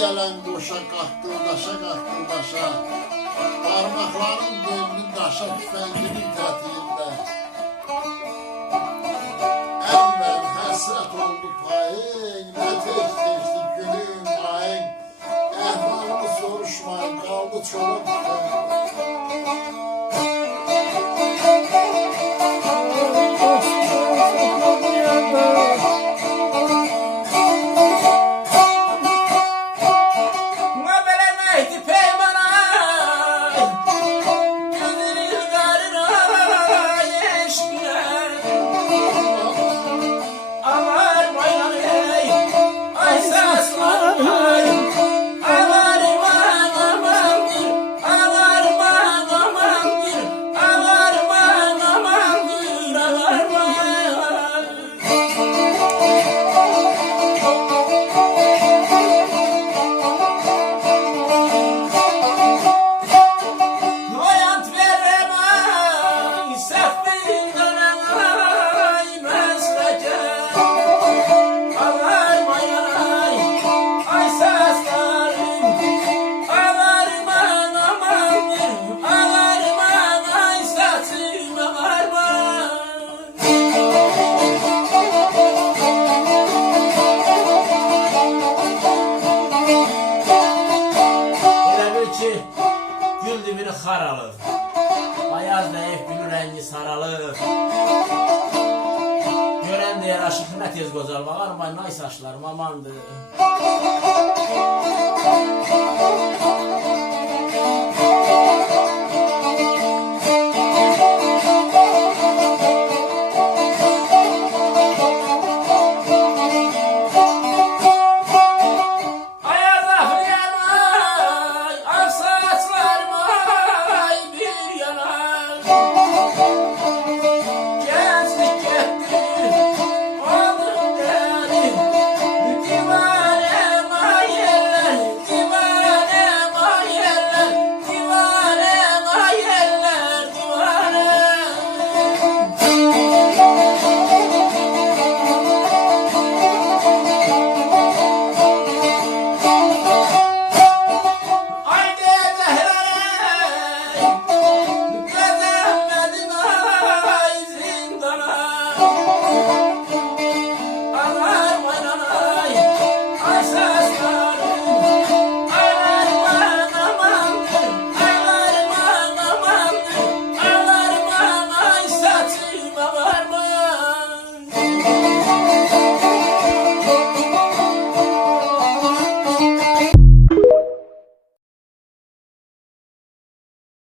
gelen koşa kakıldaşa kakıldaşa, parmakların belini daşa tüfenginin tetiğinde. Evvel hasret oldu payın, ne tez geçti günün ayın, ehvalını soruşmayın kaldı çoluk tüfenginde. Gül dibini xaralır, ayaz deyib gülün rəngi saralır. Görən deyər aşıq nə tez qocalmaq, armay nay saçlarım amandır.